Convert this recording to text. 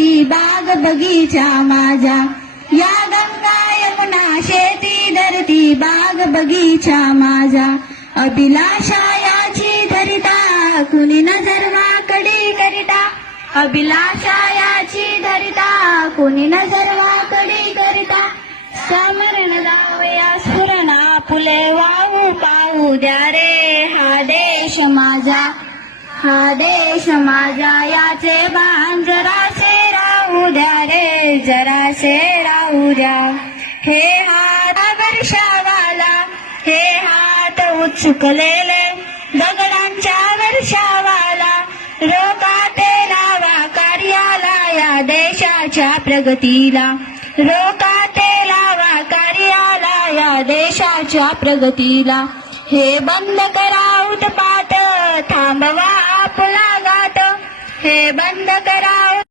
शेती बाग बगीचा माझा. या गंगा यमुना शेती धरती बाग बगीचा माझा. अभिलाषा याची धरिता कुणी नजर वाकडी करिता. अभिलाषा याची धरिता कुणी नजर वाकडी करिता. समरण जावया स्फुरणा फुले वाहू पाहू द्या रे. हा देश माझा. हा देश माझा याचे बाण द्या रे जरासे राहू द्या हे हात वर्षावाला हे हात उचुकलेले दगडांच्या वर्षावाला रोकाते लावा कार्याला या देशाच्या प्रगतीला. रोकाते लावा कार्याला या देशाच्या प्रगतीला. हे बंद करा उत्पात थांबवा आपला गात हे बंद करा